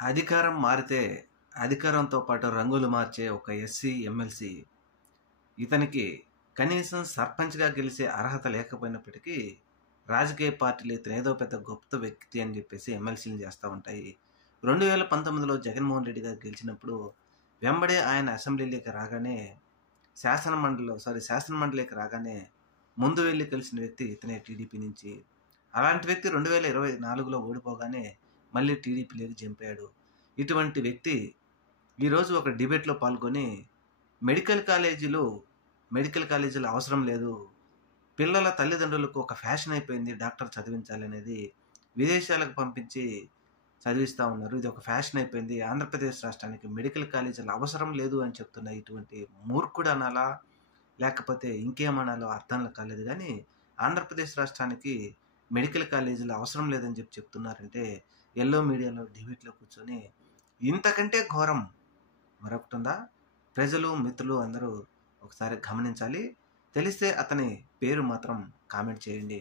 అధికారం మారితే అధికారంతో పాటు రంగులు మార్చే ఒక ఎస్సీ ఎమ్మెల్సీ ఇతనికి కనీసం సర్పంచ్గా గెలిచే అర్హత లేకపోయినప్పటికీ రాజకీయ పార్టీలు ఇతను ఏదో పెద్ద గొప్ప వ్యక్తి అని చెప్పేసి ఎమ్మెల్సీలు చేస్తూ ఉంటాయి. 2019లో జగన్మోహన్ రెడ్డి గారు గెలిచినప్పుడు వెంబడే ఆయన అసెంబ్లీలోకి రాగానే శాసనమండలికి రాగానే ముందు వెళ్ళి కలిసిన వ్యక్తి ఇతనే టీడీపీ నుంచి. అలాంటి వ్యక్తి 2024లో ఓడిపోగానే మళ్ళీ టీడీపీలోకి జంపాడు. ఇటువంటి వ్యక్తి ఈరోజు ఒక డిబేట్లో పాల్గొని మెడికల్ కాలేజీలు అవసరం లేదు, పిల్లల తల్లిదండ్రులకు ఒక ఫ్యాషన్ అయిపోయింది డాక్టర్ చదివించాలనేది, విదేశాలకు పంపించి చదివిస్తూ ఉన్నారు, ఇది ఒక ఫ్యాషన్ అయిపోయింది, ఆంధ్రప్రదేశ్ రాష్ట్రానికి మెడికల్ కాలేజీలు అవసరం లేదు అని చెప్తున్న ఇటువంటి మూర్ఖుడు అనాలా లేకపోతే ఇంకేమనాలో అర్థం కాలేదు. కానీ ఆంధ్రప్రదేశ్ రాష్ట్రానికి మెడికల్ కాలేజీలు అవసరం లేదని చెప్తున్నారంటే ఎల్లో మీడియాలో డిబేట్లో కూర్చొని ఇంతకంటే ఘోరం మరొకటి ఉందా? ప్రజలు మిత్రులు అందరూ ఒకసారి గమనించాలి. తెలిస్తే అతని పేరు మాత్రం కామెంట్ చేయండి.